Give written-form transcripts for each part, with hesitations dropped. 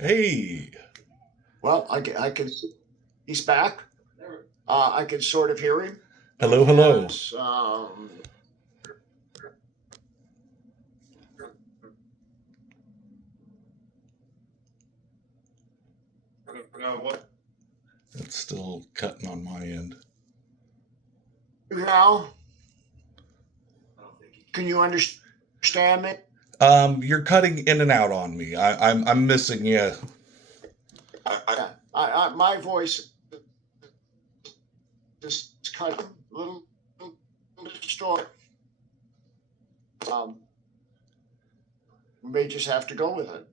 Hey, Well, I can. He's back. I can sort of hear him. hello, hello. Yes. What It's still cutting on my end. now? Can you understand me? You're cutting in and out on me. I'm missing you. Yeah. My voice is cut a little short. Um, we may just have to go with it.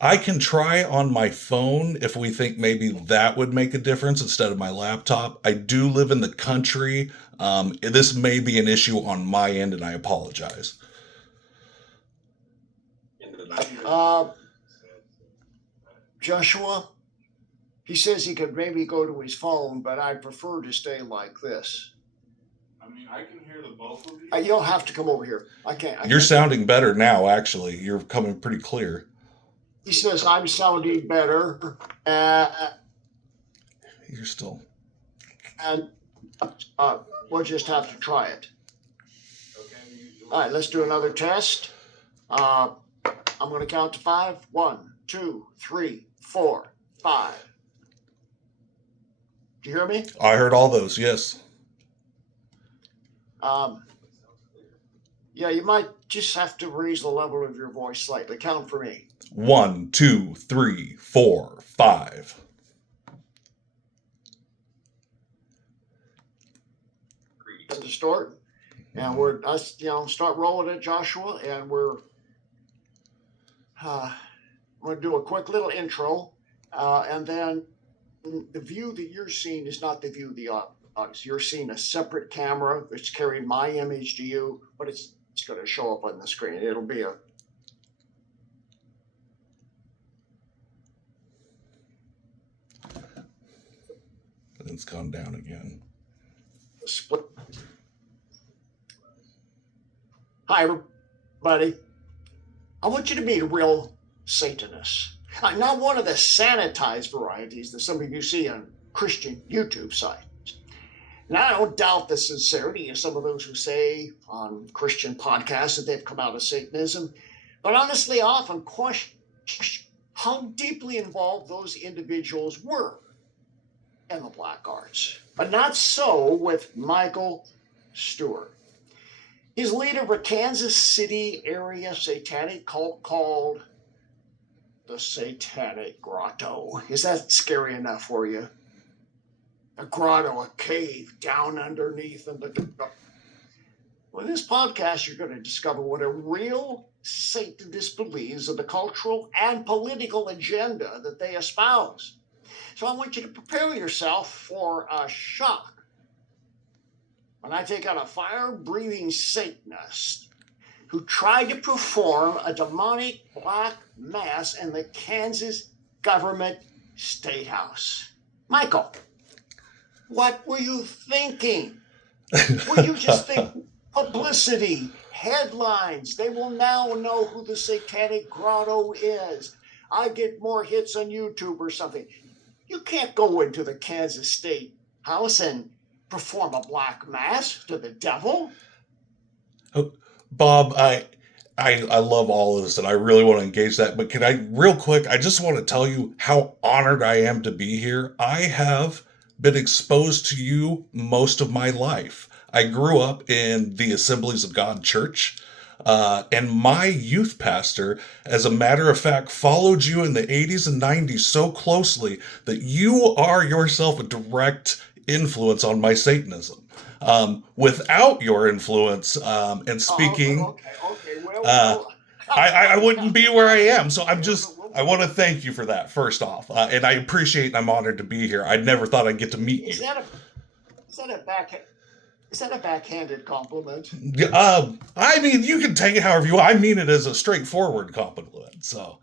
I can try on my phone if we think maybe that would make a difference instead of my laptop. I do live in the country. This may be an issue on my end, and I apologize. Uh, Joshua, he says he could maybe go to his phone, but I prefer to stay like this. I can hear the both of you. You'll have to come over here. I can't. You're sounding better now, actually. You're coming pretty clear. He says I'm sounding better, You're still. and we'll just have to try it. All right, let's do another test. I'm going to count to 5. 1, 2, 3, 4, 5. Do you hear me? I heard all those, yes. Yeah, you might just have to raise the level of your voice slightly. Count for me. 1, 2, 3, 4, 5. To start, and we're start rolling it, Joshua, and we're going to do a quick little intro, and then the view that you're seeing is not the view of the audience. You're seeing a separate camera that's carrying my image to you, but it's going to show up on the screen. It'll be a It's gone down again. split. Hi, everybody. I want you to meet a real Satanist. Not one of the sanitized varieties that some of you see on Christian YouTube sites. Now, I don't doubt the sincerity of some of those who say on Christian podcasts that they've come out of Satanism, but honestly, I often question how deeply involved those individuals were in the black arts. But not so with Michael Stewart. He's leader of a Kansas City area satanic cult called the Satanic Grotto. Is that scary enough for you? A grotto, a cave down underneath in the. Well, in this podcast, you're going to discover what a real Satanist believes of the cultural and political agenda that they espouse. So I want you to prepare yourself for a shock when I take out a fire-breathing Satanist who tried to perform a demonic black mass in the Kansas government state house. Michael, what were you thinking? Were you just thinking publicity, headlines? They will now know who the Satanic Grotto is. I get more hits on YouTube or something. You can't go into the Kansas State House and perform a black mass to the devil. Bob, I love all of this and I really want to engage that, but can I real quick, I just want to tell you how honored I am to be here. I have been exposed to you most of my life. I grew up in the Assemblies of God Church. And my youth pastor, as a matter of fact, followed you in the 80s and 90s so closely that you are yourself a direct influence on my Satanism. Without your influence and speaking, Okay. I wouldn't be where I am. So I want to thank you for that, first off. And I appreciate and I'm honored to be here. I never thought I'd get to meet you. Is that a backhanded compliment? I mean, you can take it however you want. I mean it as a straightforward compliment. So,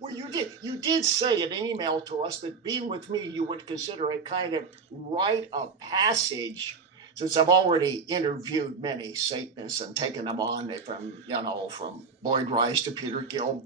Well, you did say in an email to us that being with me you would consider a kind of rite of passage since I've already interviewed many Satanists and taken them on from Lloyd Rice to Peter Gilmore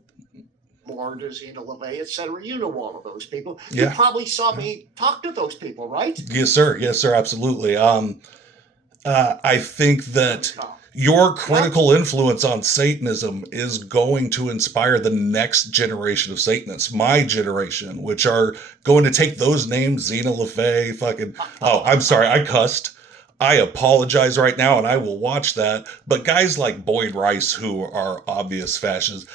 to Zena LaVey, etc. You know all of those people. You Yeah. probably saw me talk to those people, right? Yes, sir. Yes, sir. Absolutely. I think that your critical influence on Satanism is going to inspire the next generation of Satanists, my generation, which are going to take those names, Zena LaFay, oh, I'm sorry, I cussed. I apologize right now, and I will watch that. But guys like Boyd Rice, who are obvious fascists,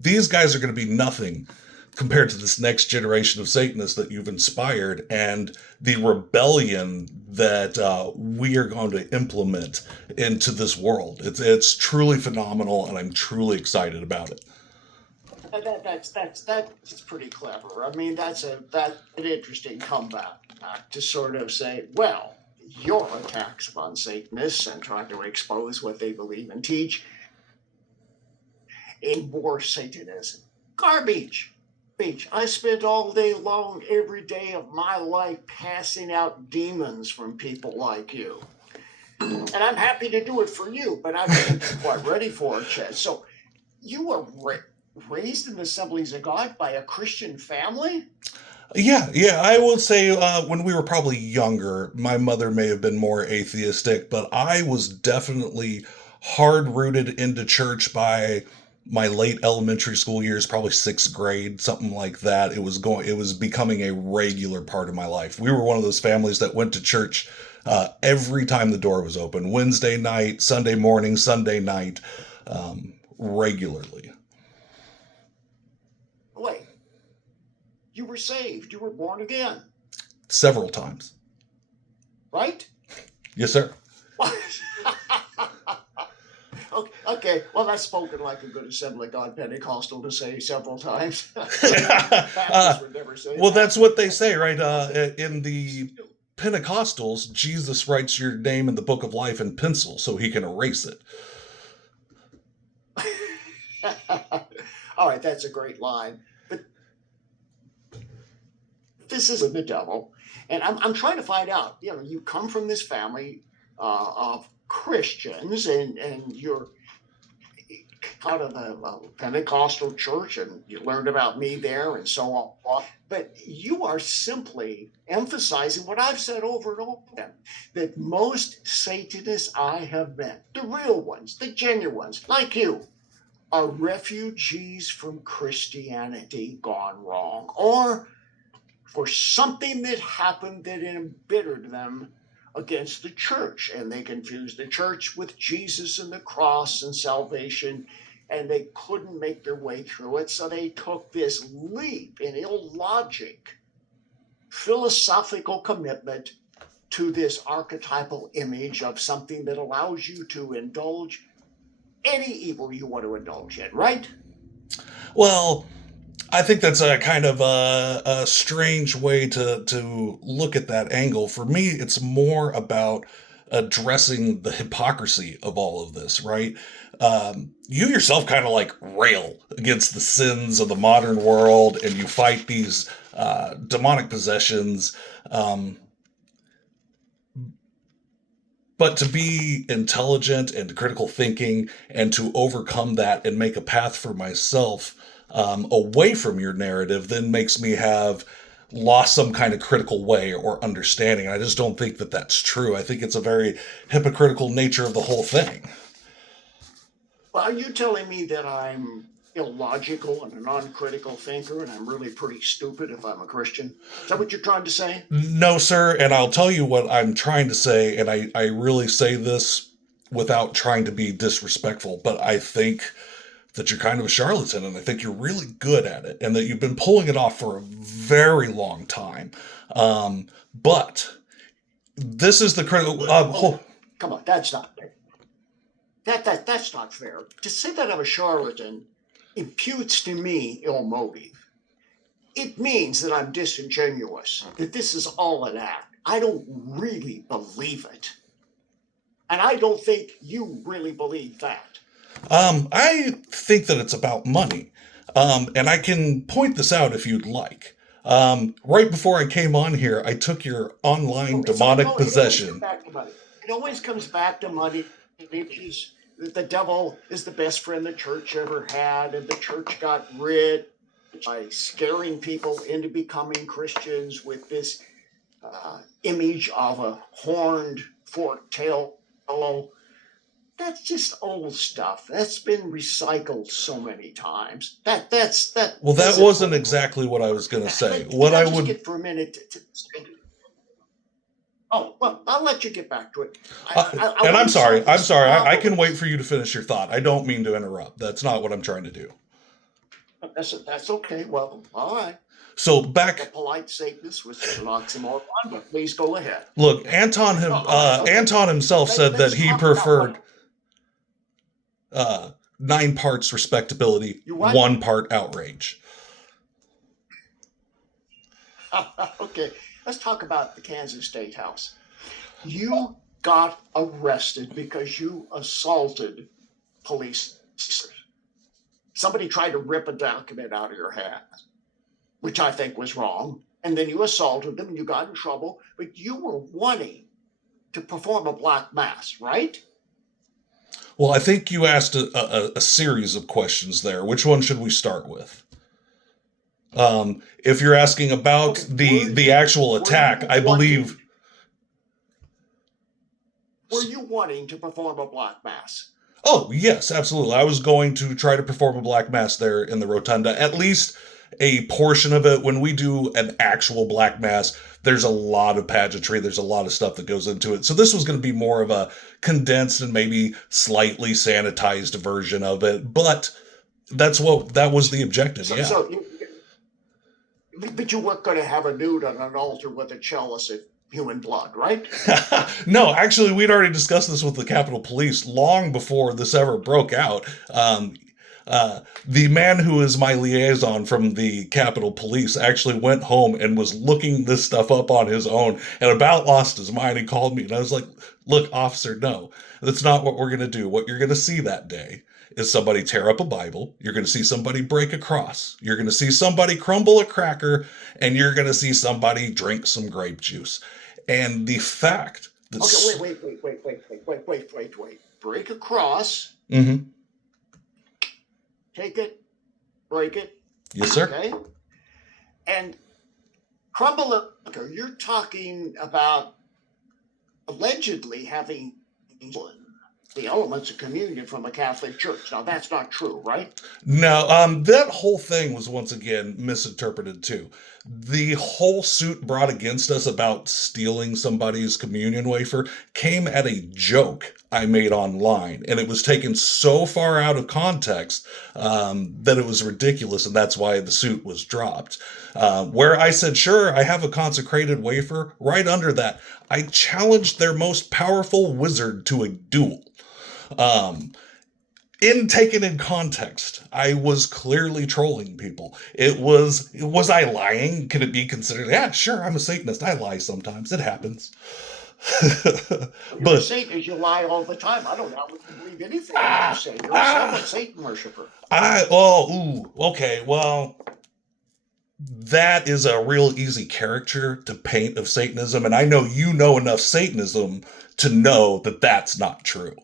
these guys are going to be nothing compared to this next generation of Satanists that you've inspired and the rebellion that we are going to implement into this world. It's truly phenomenal, and I'm truly excited about it. That's pretty clever. I mean, that's an interesting comeback to sort of say, well, your attacks upon Satanists and trying to expose what they believe and teach endorse Satanism. Garbage. I spent all day long, every day of my life, passing out demons from people like you. And I'm happy to do it for you, but I'm not quite ready for it, Chad. So you were raised in the Assemblies of God by a Christian family? Yeah, I will say when we were probably younger, my mother may have been more atheistic, but I was definitely hard-rooted into church by my late elementary school years, probably sixth grade, something like that. It was becoming a regular part of my life. We were one of those families that went to church every time the door was open, Wednesday night, Sunday morning, Sunday night, regularly. Wait, you were saved. You were born again. Several times. Right? Yes, sir. Okay, well, that's spoken like a good Assembly of God Pentecostal to say several times. Would never say well, that. That's what they say, right? In the Pentecostals, Jesus writes your name in the book of life in pencil so he can erase it. All right, that's a great line. But this isn't the devil. And I'm trying to find out, you come from this family of Christians and you're out of the Pentecostal church and you learned about me there and so on. But you are simply emphasizing what I've said over and over again, that most Satanists I have met, the real ones, the genuine ones, like you, are refugees from Christianity gone wrong, or for something that happened that embittered them against the church, and they confused the church with Jesus and the cross and salvation, and they couldn't make their way through it, so they took this leap in illogic philosophical commitment to this archetypal image of something that allows you to indulge any evil you want to indulge in, right? Well, I think that's a kind of a strange way to look at that angle. For me, it's more about addressing the hypocrisy of all of this, right? You yourself kind of like rail against the sins of the modern world, and you fight these demonic possessions. But to be intelligent and critical thinking and to overcome that and make a path for myself away from your narrative then makes me have lost some kind of critical way or understanding. And I just don't think that that's true. I think it's a very hypocritical nature of the whole thing. Well, are you telling me that I'm illogical and a non-critical thinker and I'm really pretty stupid if I'm a Christian? Is that what you're trying to say? No, sir. And I'll tell you what I'm trying to say, and I really say this without trying to be disrespectful, but I think that you're kind of a charlatan, and I think you're really good at it, and that you've been pulling it off for a very long time. But this is the critical... Come on, that's not fair. That's not fair. To say that I'm a charlatan imputes to me ill motive. It means that I'm disingenuous, that this is all an act. I don't really believe it. And I don't think you really believe that. I think that it's about money. And I can point this out if you'd like. Right before I came on here, I took your online demonic possession. Back to money. always comes back to money. Because the devil is the best friend the church ever had, and the church got rich by scaring people into becoming Christians with this image of a horned fork-tailed bull. That's just old stuff. That's been recycled so many times. That's Well, that isn't wasn't old. exactly what I was going to say. Can What I I just would get for a minute to Oh, well, I'll let you get back to it. I and want I'm to solve sorry. I'm this sorry. I problem. can wait for you to finish your thought. I don't mean to interrupt. That's not what I'm trying to do. That's okay. Well, all right. So The back, polite Satanist was an oxymoron, but please go ahead. look, Oh, all right, okay. Anton himself said that Let's he talk about preferred what 9 parts respectability, you what? 1 part outrage. Okay, let's talk about the Kansas State House. You got arrested because you assaulted police officers. Somebody tried to rip a document out of your hand, which I think was wrong. And then you assaulted them and you got in trouble, but you were wanting to perform a black mass, right? Well, I think you asked a series of questions there. Which one should we start with? If you're asking about Okay, the actual attack, I believe. Were you wanting to perform a black mass? Oh, yes, absolutely. I was going to try to perform a black mass there in the rotunda. At least a portion of it. When we do an actual black mass, there's a lot of pageantry. There's a lot of stuff that goes into it. So this was going to be more of a condensed and maybe slightly sanitized version of it. But that was the objective. So, Yeah. but you weren't going to have a nude on an altar with a chalice of human blood, right? No, actually, we'd already discussed this with the Capitol Police long before this ever broke out. The man who is my liaison from the Capitol Police actually went home and was looking this stuff up on his own and about lost his mind. He called me and I was like, look, officer, no, that's not what we're going to do. What you're going to see that day is somebody tear up a Bible. You're going to see somebody break a cross. You're going to see somebody crumble a cracker, and you're going to see somebody drink some grape juice. And the fact that... Okay, wait. Break a cross. Mm-hmm. Take it, break it. Yes, sir. Okay. And crumble a cracker. You're talking about allegedly having the elements of communion from a Catholic church. Now, that's not true, right? No, that whole thing was once again misinterpreted too. The whole suit brought against us about stealing somebody's communion wafer came at a joke I made online, and it was taken so far out of context that it was ridiculous, and that's why the suit was dropped. Where I said, sure, I have a consecrated wafer, right under that, I challenged their most powerful wizard to a duel. Taken in context, I was clearly trolling people. Was I lying? Can it be considered? Yeah, sure, I'm a Satanist. I lie sometimes. It happens. You're a Satanist. You lie all the time. I don't know if you believe anything you say. You're a Satan worshiper. Okay, well, that is a real easy caricature to paint of Satanism, and I know you know enough Satanism to know that that's not true.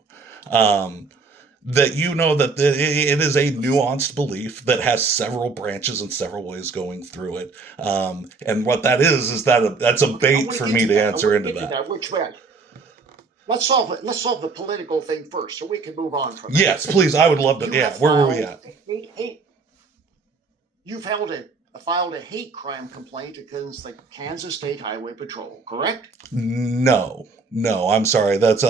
That you know that it is a nuanced belief that has several branches and several ways going through it. And what that is that's a bait for me to answer into that. Which way? Let's solve it. Let's solve the political thing first, so we can move on from that. Yes, please. I would love to. Yeah, where were we at? You've filed a hate crime complaint against the Kansas State Highway Patrol, correct? No, I'm sorry. That's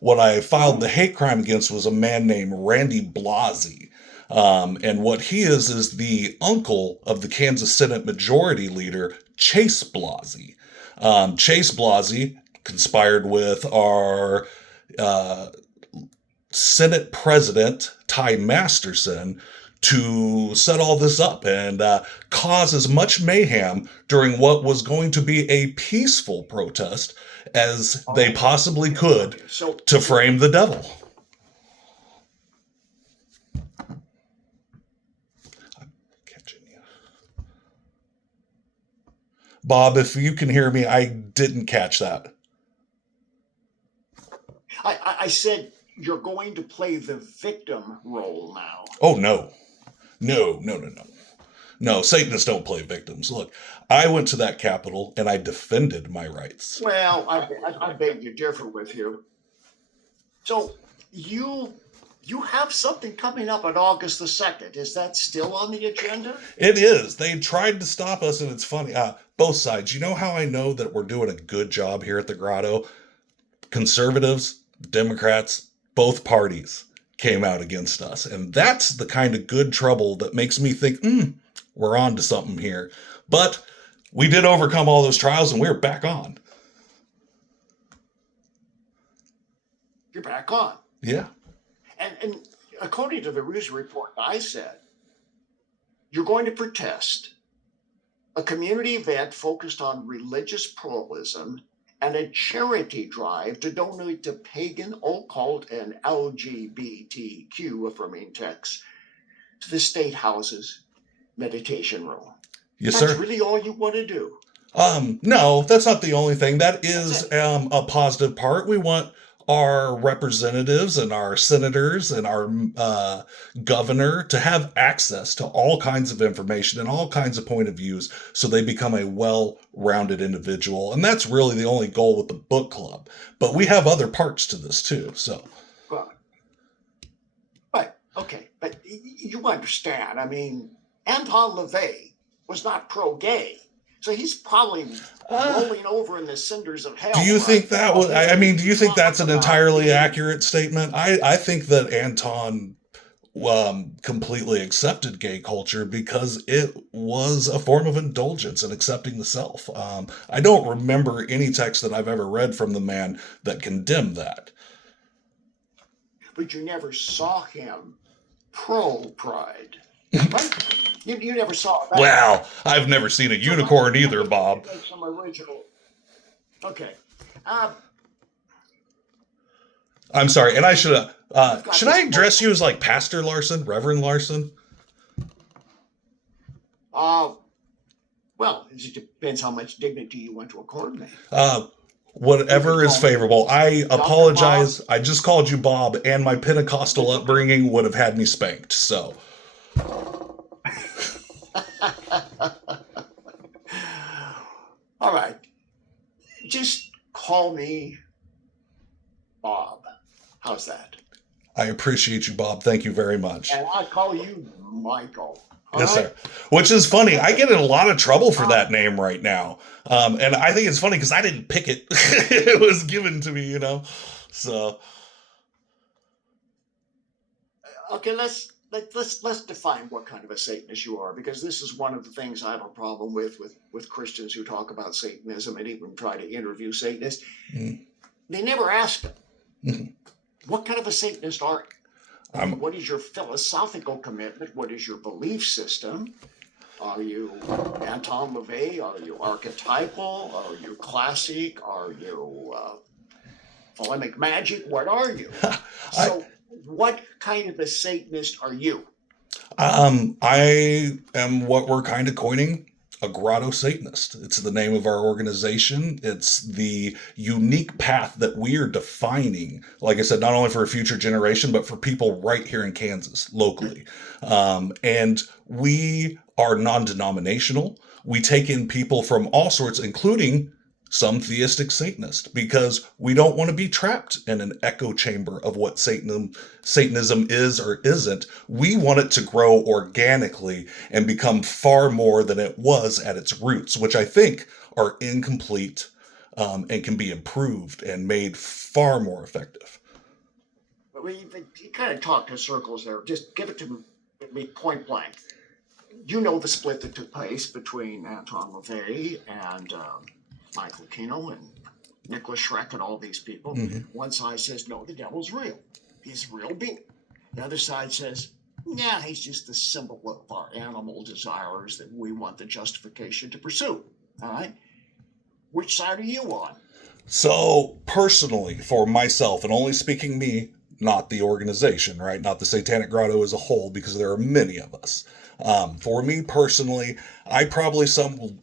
what I filed the hate crime against was a man named Randy Blasey. And what he is the uncle of the Kansas Senate Majority Leader, Chase Blasey. Chase Blasey conspired with our Senate President, Ty Masterson, to set all this up and cause as much mayhem during what was going to be a peaceful protest as they possibly could to frame the devil. I'm catching you. Bob, if you can hear me, I didn't catch that. I said you're going to play the victim role now. Oh, no. No, no, no, no. No, Satanists don't play victims. Look, I went to that Capitol and I defended my rights. Well, I beg to differ with you. So you have something coming up on August the 2nd. Is that still on the agenda? It is. They tried to stop us, and it's funny. Both sides. You know how I know that we're doing a good job here at the Grotto? Conservatives, Democrats, both parties came out against us. And that's the kind of good trouble that makes me think, we're on to something here. But we did overcome all those trials, and we're back on. You're back on. Yeah. And according to the news report I said, you're going to protest a community event focused on religious pluralism and a charity drive to donate to pagan, occult, and LGBTQ affirming texts to the State House's meditation room. Yes, That's sir. really all you want to do. No, that's not the only thing. That is a positive part. We want our representatives and our senators and our governor to have access to all kinds of information and all kinds of point of views so they become a well-rounded individual. And that's really the only goal with the book club. But we have other parts to this too, so. Right. Okay. But you understand. I mean, Anton LaVey was not pro-gay. So he's probably rolling over in the cinders of hell. Do you think that was, I mean, do you think that's an entirely accurate statement? I think that Anton completely accepted gay culture because it was a form of indulgence and accepting the self. I don't remember any text that I've ever read from the man that condemned that. But you never saw him pro-pride, right? You never saw that. Well, I've never seen a unicorn either, Bob. Some original. Okay. I'm sorry, and I should I address you as like Pastor Larson, Reverend Larson? Well, it depends how much dignity you want to accord me. Whatever is favorable. I apologize. I just called you Bob, and my Pentecostal upbringing would have had me spanked, so. All right. Just call me Bob. How's that? I appreciate you, Bob. Thank you very much. And I call you Michael. Yes, sir. Which is funny. I get in a lot of trouble for that name right now. And I think it's funny because I didn't pick it. It was given to me, you know. So. Okay, let's define what kind of a Satanist you are, because this is one of the things I have a problem with Christians who talk about Satanism and even try to interview Satanists. Mm. They never ask them, what kind of a Satanist are you? What is your philosophical commitment? What is your belief system? Are you Anton LaVey? Are you archetypal? Are you classic? Are you polemic magic? What are you? So what kind of a Satanist are you? I am what we're kind of coining a grotto Satanist. It's the name of our organization. It's the unique path that we are defining, like I said, not only for a future generation, but for people right here in Kansas, locally. And we are non-denominational. We take in people from all sorts, including some theistic Satanists, because we don't want to be trapped in an echo chamber of what Satanism is or isn't. We want it to grow organically and become far more than it was at its roots, which I think are incomplete and can be improved and made far more effective. You kind of talk in circles there. Just give it to me point blank. You know the split that took place between Anton LaVey and Michael Kino and Nicholas Schreck and all these people. Mm-hmm. One side says, no, the devil's real. He's a real being. The other side says, nah, he's just the symbol of our animal desires that we want the justification to pursue. All right? Which side are you on? So, personally, for myself, and only speaking me, not the organization, right? Not the Satanic Grotto as a whole, because there are many of us. For me personally, I probably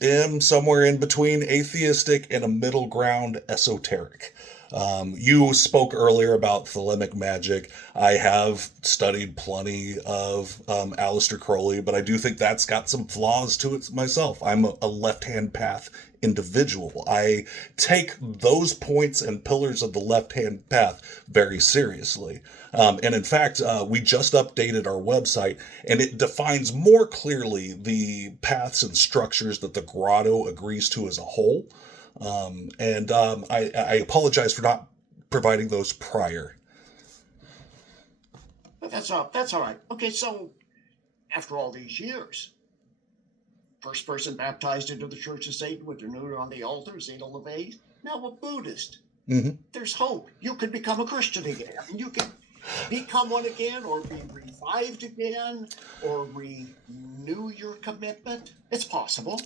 am somewhere in between atheistic and a middle ground esoteric. You spoke earlier about thelemic magic. I have studied plenty of Aleister Crowley, but I do think that's got some flaws to it myself. I'm a left-hand path individual. I take those points and pillars of the left-hand path very seriously. And in fact, we just updated our website, and it defines more clearly the paths and structures that the grotto agrees to as a whole. I apologize for not providing those prior. But that's all right. Okay, so after all these years, first person baptized into the Church of Satan with their nudity on the altar, Zeta LeVay, now a Buddhist. Mm-hmm. There's hope. You could become a Christian again. You can become one again, or be revived again, or renew your commitment. It's possible.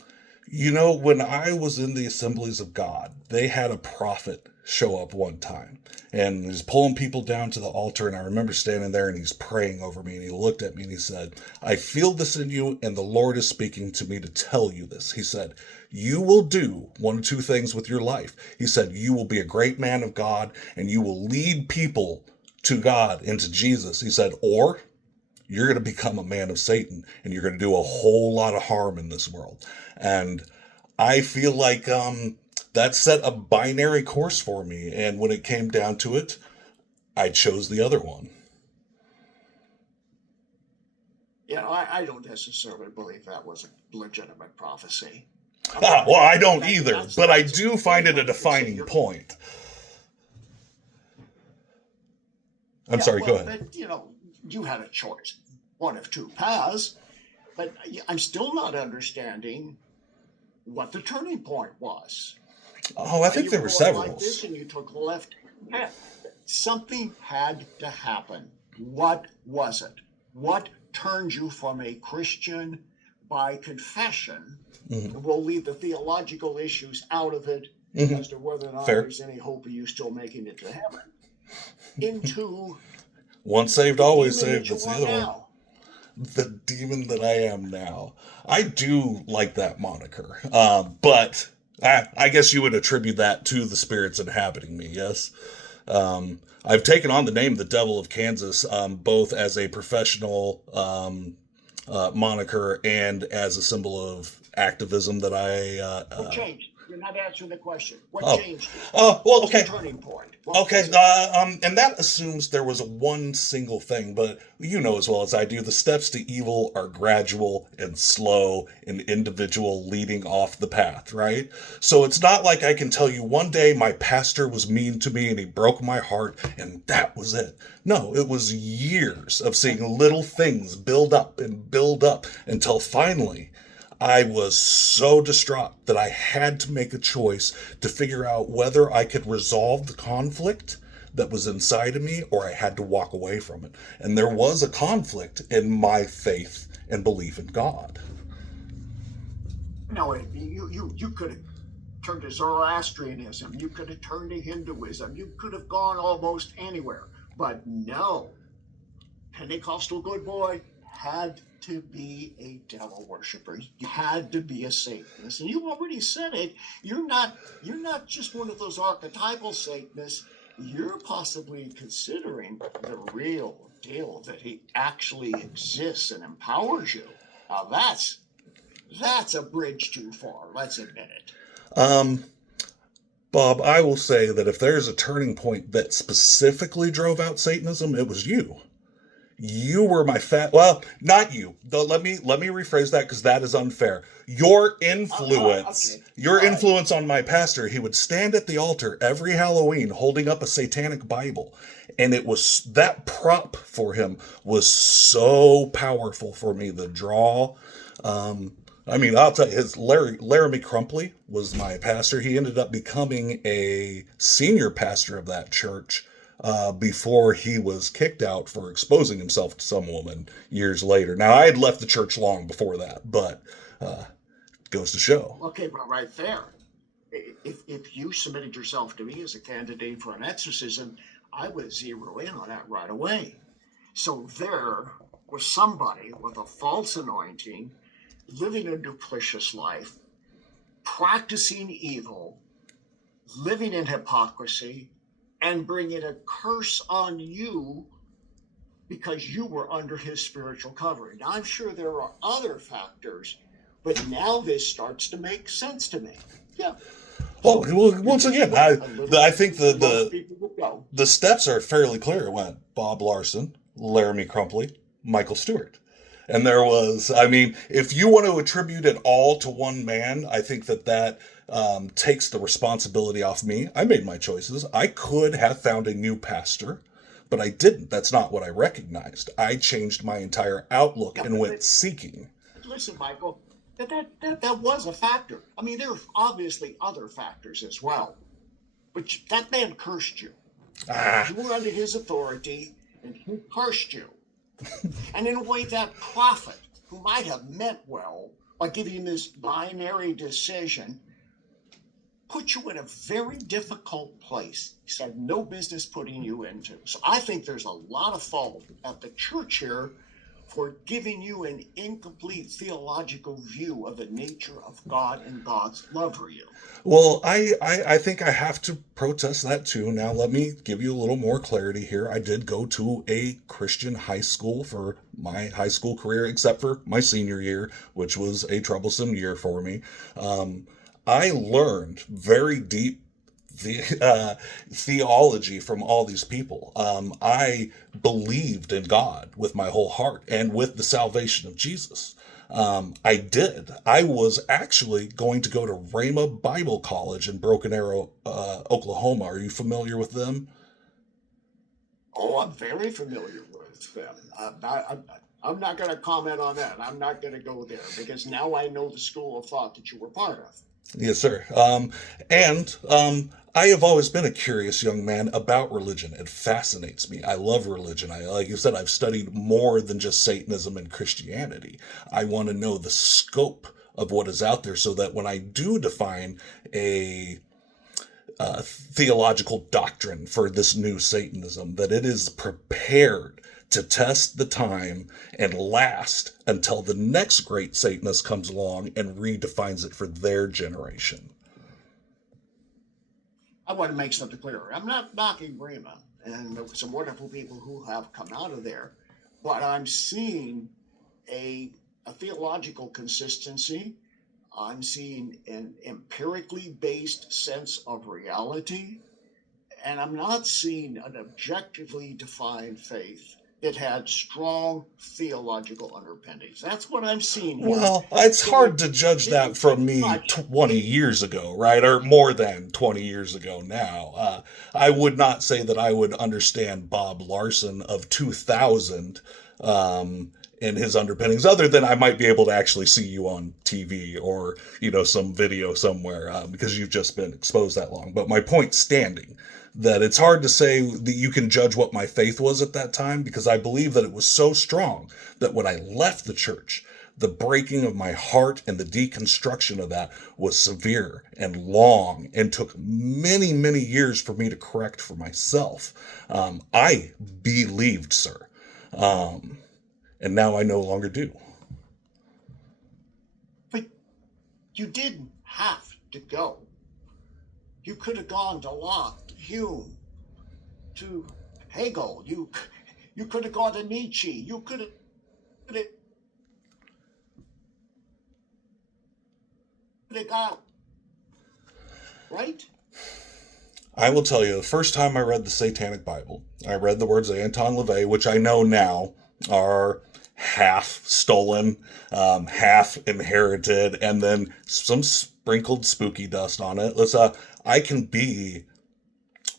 You know, when I was in the Assemblies of God, they had a prophet show up one time, and he's pulling people down to the altar, and I remember standing there and he's praying over me, and he looked at me and he said, "I feel this in you, and the Lord is speaking to me to tell you this." He said, "You will do one of two things with your life." He said, "You will be a great man of God, and you will lead people to God and to Jesus." He said, "Or you're going to become a man of Satan, and you're going to do a whole lot of harm in this world." And I feel like that set a binary course for me. And when it came down to it, I chose the other one. I don't necessarily believe that was a legitimate prophecy. Well, I don't either, but I do find it a defining point. I'm sorry, go ahead. But, you had a choice, one of two paths, but I'm still not understanding what the turning point was. Oh, I think there were several. Like this, and you took the left path. Something had to happen. What was it? What turned you from a Christian by confession? Mm-hmm. And we'll leave the theological issues out of it, Mm-hmm. as to whether or not Fair. there's any hope of you still making it to heaven. Into once saved, always saved. that That's the other one. The demon that I am now. I do like that moniker, but I guess you would attribute that to the spirits inhabiting me, yes? I've taken on the name the Devil of Kansas, both as a professional moniker and as a symbol of activism that What changed? You're not answering the question. What changed? Oh, well, okay. What's the turning point? And that assumes there was one single thing, but you know as well as I do, the steps to evil are gradual and slow and individual, leading off the path, right? So it's not like I can tell you one day my pastor was mean to me and he broke my heart and that was it. No, it was years of seeing little things build up until finally I was so distraught that I had to make a choice to figure out whether I could resolve the conflict that was inside of me or I had to walk away from it. And there was a conflict in my faith and belief in God. No, you could have turned to Zoroastrianism. You could have turned to Hinduism. You could have gone almost anywhere. But no, Pentecostal good boy had to be a devil worshiper. You had to be a Satanist. And you already said it. You're not just one of those archetypal Satanists. You're possibly considering the real deal, that he actually exists and empowers you. Now that's a bridge too far. Let's admit it. Bob, I will say that if there's a turning point that specifically drove out Satanism, it was you. You were my well, not you. Let me rephrase that because that is unfair. Your influence, influence on my pastor. He would stand at the altar every Halloween holding up a satanic Bible, and it was that prop for him was so powerful for me. The draw. I'll tell you, Laramie Crumpley was my pastor. He ended up becoming a senior pastor of that church before he was kicked out for exposing himself to some woman years later. Now, I had left the church long before that, but goes to show. Okay, but right there, if you submitted yourself to me as a candidate for an exorcism, I would zero in on that right away. So there was somebody with a false anointing, living a duplicitous life, practicing evil, living in hypocrisy, and bringing a curse on you because you were under his spiritual covering. Now, I'm sure there are other factors, but now this starts to make sense to me. Yeah. Well, So once you again, just went a little I think where most people would go. the steps are fairly clear. It went Bob Larson, Laramie Crumpley, Michael Stewart. And there was, I mean, if you want to attribute it all to one man, I think that takes the responsibility off me. I made my choices. I could have found a new pastor, but I didn't. That's not what I recognized. I changed my entire outlook Yeah, and went seeking. listen, Michael, that was a factor. I mean, there are obviously other factors as well, but that man cursed you. Ah, You were under his authority, and he cursed you. And in a way, that prophet, who might have meant well by giving him this binary decision, put you in a very difficult place he's had no business putting you into. So I think there's a lot of fault at the church here for giving you an incomplete theological view of the nature of God and God's love for you. well, I think I have to protest that too. Now, let me give you a little more clarity here. I did go to a Christian high school for my high school career, except for my senior year, which was a troublesome year for me. I learned very deep theology from all these people. I believed in God with my whole heart and with the salvation of Jesus. I did. I was actually going to go to Rhema Bible College in Broken Arrow, Oklahoma. Are you familiar with them? Oh, I'm very familiar with them. I'm not going to comment on that. I'm not going to go there because now I know the school of thought that you were part of. Yes, sir. And I have always been a curious young man about religion. It fascinates me. I love religion. Like you said, I've studied more than just Satanism and Christianity. I want to know the scope of what is out there so that when I do define a theological doctrine for this new Satanism, that it is prepared to test the time and last until the next great Satanist comes along and redefines it for their generation. I want to make something clear. I'm not knocking Rhema and some wonderful people who have come out of there, but I'm seeing a theological consistency. I'm seeing an empirically based sense of reality, and I'm not seeing an objectively defined faith that had strong theological underpinnings. That's what I'm seeing here. Well, it's So hard to judge that from me much 20 years ago, right? Or more than 20 years ago now. I would not say that I would understand Bob Larson of 2000 and his underpinnings, other than I might be able to actually see you on TV or, some video somewhere because you've just been exposed that long. But my point standing that it's hard to say that you can judge what my faith was at that time because I believe that it was so strong that when I left the church, the breaking of my heart and the deconstruction of that was severe and long and took many, many years for me to correct for myself. I believed, sir. And now I no longer do. But you didn't have to go. You could have gone to Locke, to Hume, to Hegel. You could have gone to Nietzsche. You could have gone, right? I will tell you, the first time I read the Satanic Bible, I read the words of Anton LaVey, which I know now are half stolen, half inherited, and then some sprinkled spooky dust on it. I can be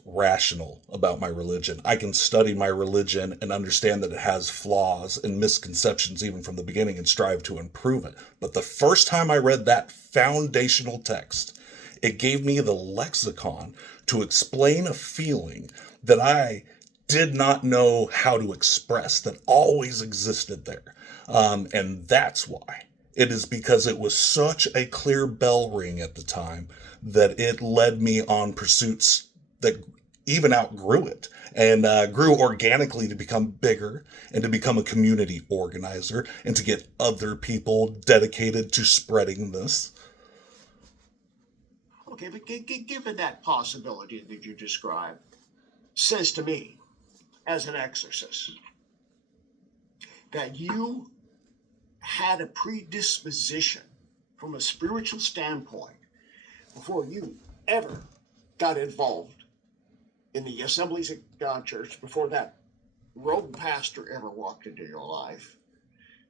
rational about my religion. I can study my religion and understand that it has flaws and misconceptions even from the beginning and strive to improve it. But the first time I read that foundational text, it gave me the lexicon to explain a feeling that I did not know how to express that always existed there. And that's why. It is because it was such a clear bell ring at the time that it led me on pursuits that even outgrew it and grew organically to become bigger and to become a community organizer and to get other people dedicated to spreading this. Okay, but given that possibility that you described, says to me, as an exorcist, that you had a predisposition from a spiritual standpoint before you ever got involved in the Assemblies of God Church, before that rogue pastor ever walked into your life,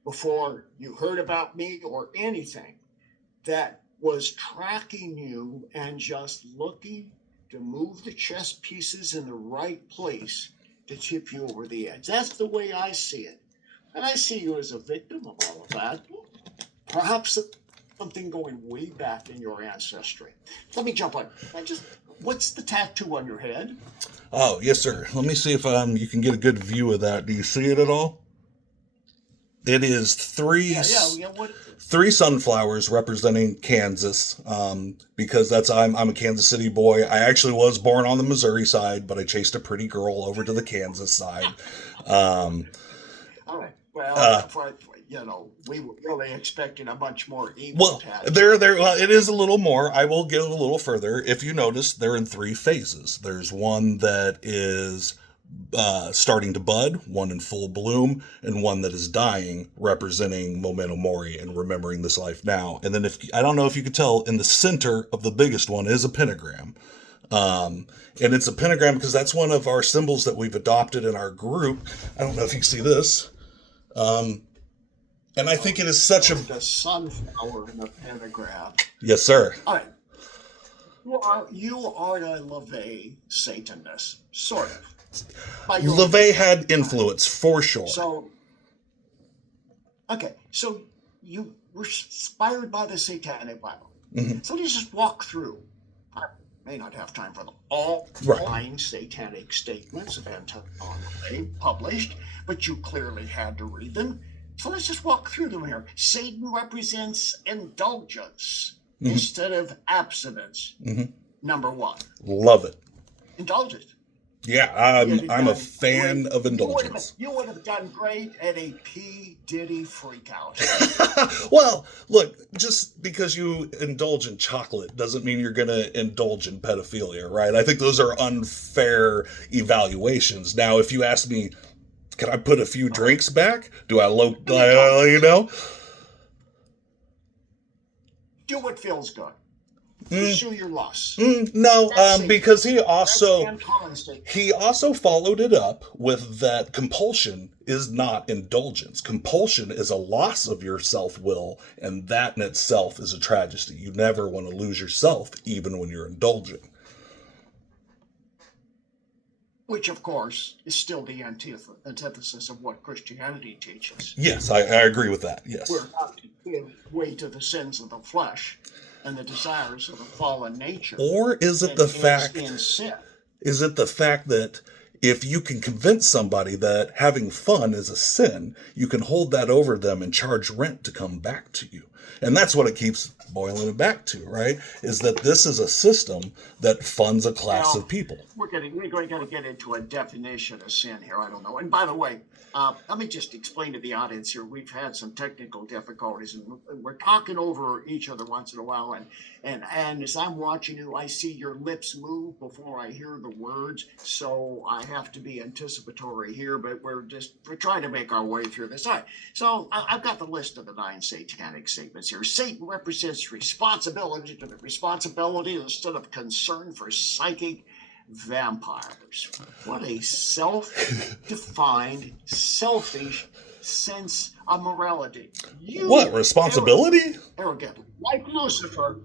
before you heard about me or anything, that was tracking you and just looking to move the chess pieces in the right place to tip you over the edge. That's the way I see it. And I see you as a victim of all of that. Perhaps something going way back in your ancestry. Let me jump on. What's the tattoo on your head? Oh, yes, sir. Let me see if you can get a good view of that. Do you see it at all? It is three sunflowers representing Kansas, because I'm a Kansas City boy. I actually was born on the Missouri side, but I chased a pretty girl over to the Kansas side. All right. Well, we were really expecting a much more evil tattoo. Well, it is a little more. I will give a little further. If you notice, they're in three phases. There's one that is starting to bud, one in full bloom, and one that is dying, representing memento mori and remembering this life now. And then I don't know if you could tell, in the center of the biggest one is a pentagram. And it's a pentagram because that's one of our symbols that we've adopted in our group. I don't know if you can see this. And I think it is such the sunflower in the pentagram. Yes, sir. All right. You are a LaVey Satanist, sort of. LaVey had influence, for sure. So you were inspired by the Satanic Bible. Mm-hmm. So let's just walk through. I may not have time for all 9 satanic statements of Anton LaVey published, but you clearly had to read them. So let's just walk through them here. Satan represents indulgence instead of abstinence. Number 1. Love it. Indulgence. Yeah, I'm a fan of indulgence. You would have done great at a P. Diddy freakout. Well, look, just because you indulge in chocolate doesn't mean you're going to indulge in pedophilia, right? I think those are unfair evaluations. Now, if you ask me, can I put a few drinks back? Do I Do what feels good. Pursue your lusts. No, because he also followed it up with that compulsion is not indulgence. Compulsion is a loss of your self-will, and that in itself is a tragedy. You never want to lose yourself, even when you're indulging. Which, of course, is still the antithesis of what Christianity teaches. Yes, I agree with that, yes. We're not to give way to the sins of the flesh and the desires of the fallen nature. Or is it the fact that if you can convince somebody that having fun is a sin, you can hold that over them and charge rent to come back to you? And that's what it keeps boiling it back to, right? Is that this is a system that funds a class of people. We're going to get into a definition of sin here. I don't know. And by the way, let me just explain to the audience here. We've had some technical difficulties, and we're talking over each other once in a while. And as I'm watching you, I see your lips move before I hear the words. So I have to be anticipatory here, but we're trying to make our way through this. All right. So I've got the list of the 9 satanic statements here. Satan represents responsibility instead of concern for psychic vampires. What a self-defined, selfish sense of morality. What, responsibility? Arrogant. Like Lucifer,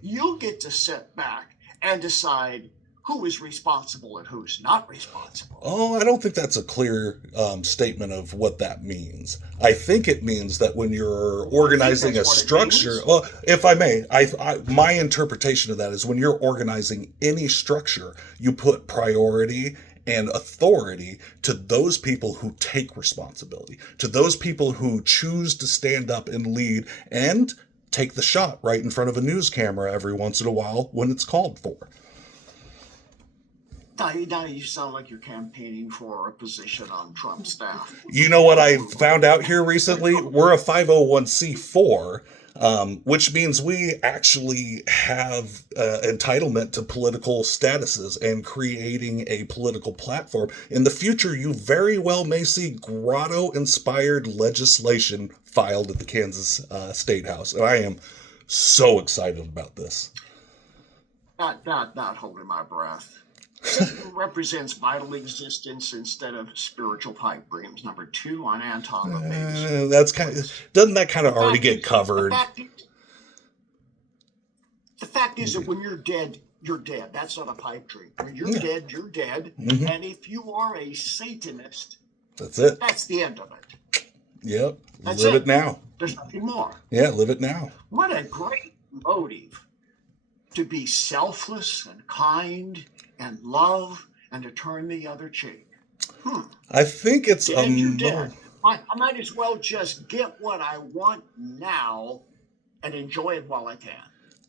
you get to sit back and decide who is responsible and who's not responsible. Oh, I don't think that's a clear statement of what that means. I think it means that when you're organizing a structure, well, if I may, my interpretation of that is when you're organizing any structure, you put priority and authority to those people who take responsibility, to those people who choose to stand up and lead and take the shot right in front of a news camera every once in a while when it's called for. Now you sound like you're campaigning for a position on Trump's staff. You know what I found out here recently? We're a 501c4, which means we actually have entitlement to political statuses and creating a political platform. In the future, you very well may see grotto-inspired legislation filed at the Kansas State House. And I am so excited about this. Not holding my breath. Satan represents vital existence instead of spiritual pipe dreams. Number 2 on Anton LaVey's. That's doesn't that kind of already get covered? The fact is that when you're dead, you're dead. That's not a pipe dream. When you're dead, you're dead. Mm-hmm. And if you are a Satanist, that's it. That's the end of it. Yep. Live it now. There's nothing more. Yeah, live it now. What a great motive to be selfless and kind and love and to turn the other cheek. I think it's you're dead. I might as well just get what I want now and enjoy it while I can.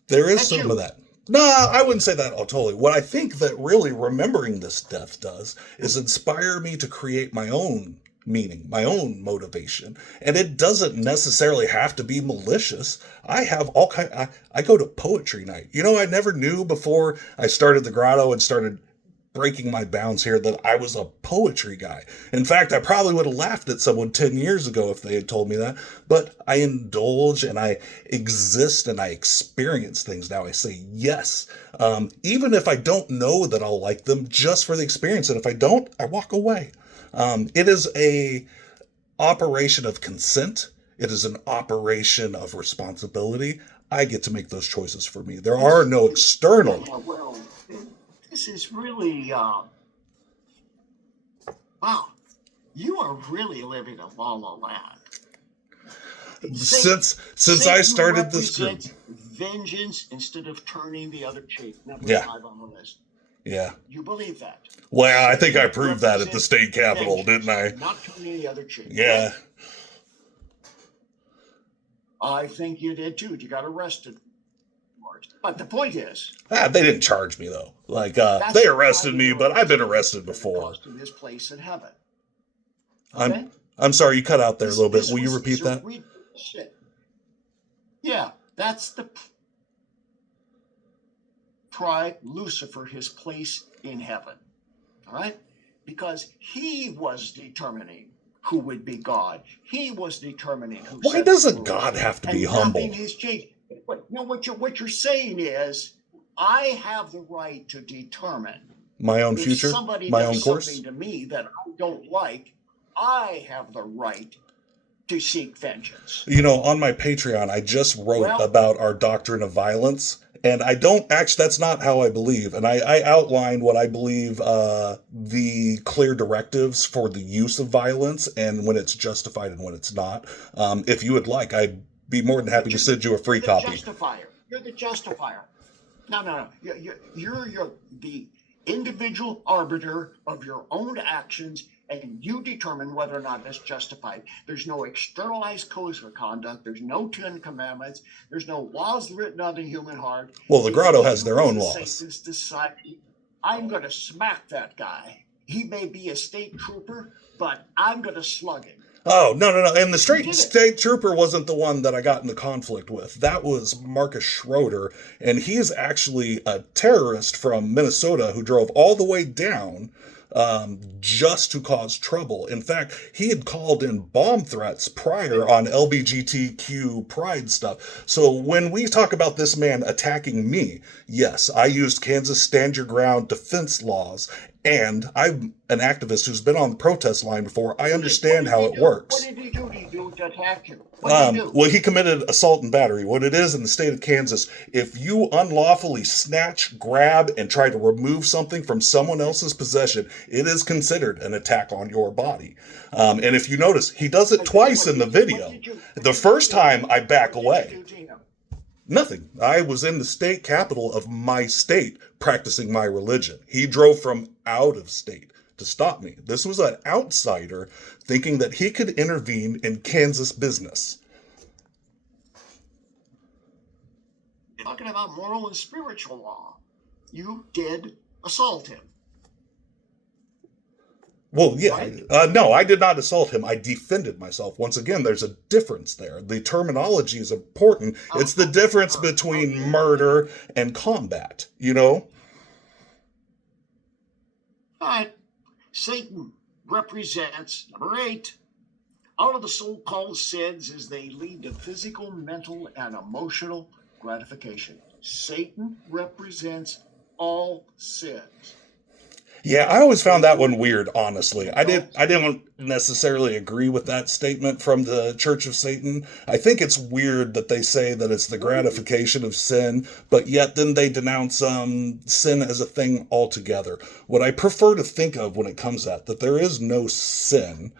There is some of that. No, I wouldn't say that totally. What I think that really remembering this death does is inspire me to create my own meaning, my own motivation. And it doesn't necessarily have to be malicious. I have all I go to poetry night. You know, I never knew before I started the grotto and started breaking my bounds here that I was a poetry guy. In fact, I probably would have laughed at someone 10 years ago if they had told me that. But I indulge and I exist and I experience things now. I say yes. Even if I don't know that I'll like them, just for the experience. And if I don't, I walk away. It is a operation of consent. It is an operation of responsibility. I get to make those choices for me. There are no external. Well, this is really, wow, you are really living in La La Land. Since I started this group. Vengeance instead of turning the other cheek. Number 5 on the list. Yeah. You believe that? Well, I think I proved that at the state capitol, didn't I? Not turning the other cheek. Yeah. I think you did too. You got arrested. But the point is, they didn't charge me though. Like they arrested me, but I've been arrested before. This place in heaven. Okay? I'm sorry, you cut out there a little bit. Will you repeat that? Yeah, that's the pride Lucifer his place in heaven. All right? Because he was determining who would be God. He was determining who. Why doesn't God have to be humble? Nothing has changed. What you're saying is, I have the right to determine my own future, my own course. Something to me that I don't like, I have the right to seek vengeance. You know, on my Patreon, I just wrote about our doctrine of violence. And I don't actually, that's not how I believe. And I outlined what I believe the clear directives for the use of violence and when it's justified and when it's not. If you would like, I'd be more than happy to send you a free copy. You're the justifier. No. You're the individual arbiter of your own actions, and you determine whether or not it's justified. There's no externalized codes for conduct. There's no 10 commandments. There's no laws written on the human heart. Well, the grotto has their own laws. I'm going to smack that guy. He may be a state trooper, but I'm going to slug him. Oh, no. And the state trooper wasn't the one that I got in the conflict with. That was Marcus Schroeder, and he's actually a terrorist from Minnesota who drove all the way down just to cause trouble. In fact, he had called in bomb threats prior on LGBTQ pride stuff. So when we talk about this man attacking me, yes, I used Kansas Stand Your Ground defense laws, and I'm an activist who's been on the protest line before. I understand how it works. What did he do to attack you? Well, he committed assault and battery. What it is in the state of Kansas, if you unlawfully snatch, grab, and try to remove something from someone else's possession, it is considered an attack on your body. And if you notice, he does it twice in the video. The first time, I back away. Nothing. I was in the state capital of my state practicing my religion. He drove from out of state to stop me. This was an outsider thinking that he could intervene in Kansas business. Talking about moral and spiritual law. You did assault him. Well, yeah. right? No, I did not assault him. I defended myself. Once again, there's a difference there. The terminology is important. It's the difference between Okay. murder and combat, you know? All right. Satan represents, number 8, all of the so-called sins as they lead to physical, mental, and emotional gratification. Satan represents all sins. Yeah, I always found that one weird, honestly. I didn't necessarily agree with that statement from the Church of Satan. I think it's weird that they say that it's the gratification of sin, but yet then they denounce sin as a thing altogether. What I prefer to think of when it comes to that there is no sin.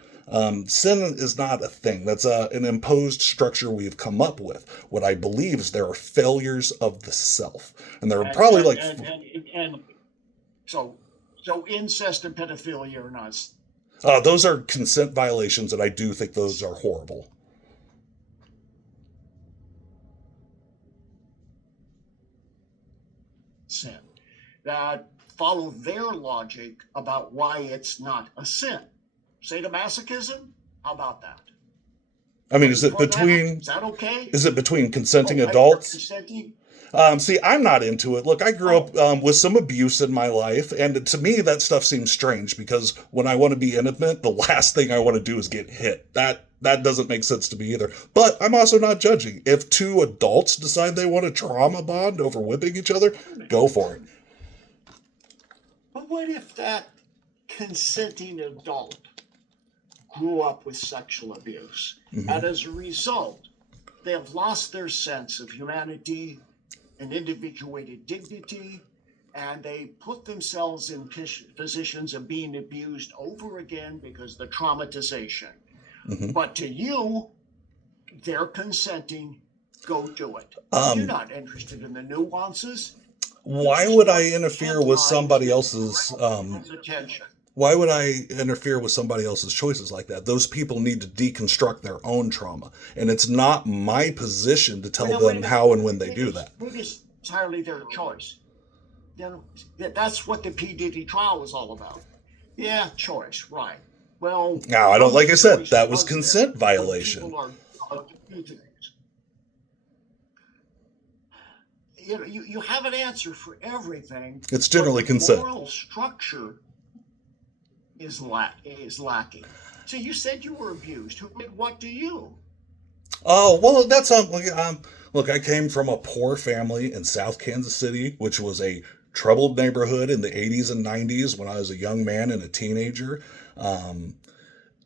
Sin is not a thing. That's an imposed structure we've come up with. What I believe is there are failures of the self, and there are probably like And so incest and pedophilia are not. those are consent violations, and I do think those are horrible. Sin. That follow their logic about why it's not a sin. Sadomasochism? How about that? I mean, is it For that? between Is that okay? is it between consenting Oh, adults? consenting? See, I'm not into it. Look, I grew up with some abuse in my life, and to me, that stuff seems strange because when I want to be intimate, the last thing I want to do is get hit. That doesn't make sense to me either. But I'm also not judging. If two adults decide they want to trauma bond over whipping each other, go for it. But what if that consenting adult grew up with sexual abuse, Mm-hmm. and as a result, they have lost their sense of humanity and individuated dignity, and they put themselves in positions of being abused over again because of the traumatization. Mm-hmm. But to you, they're consenting, go do it. You're not interested in the nuances. Why would I interfere with somebody else's attention? Why would I interfere with somebody else's choices like that? Those people need to deconstruct their own trauma. And it's not my position to tell them how and when they do that. It is entirely their choice. You know, that's what the P. Diddy trial was all about. Yeah, choice, right. Well, now, I don't, like I said, choice that was there. consent violation. People are things. You know, you have an answer for everything. It's generally but the consent. moral structure is lacking. So you said you were abused. Who did what to you? Oh, well, that's look, I came from a poor family in South Kansas City, which was a troubled neighborhood in the 80s and 90s when I was a young man and a teenager.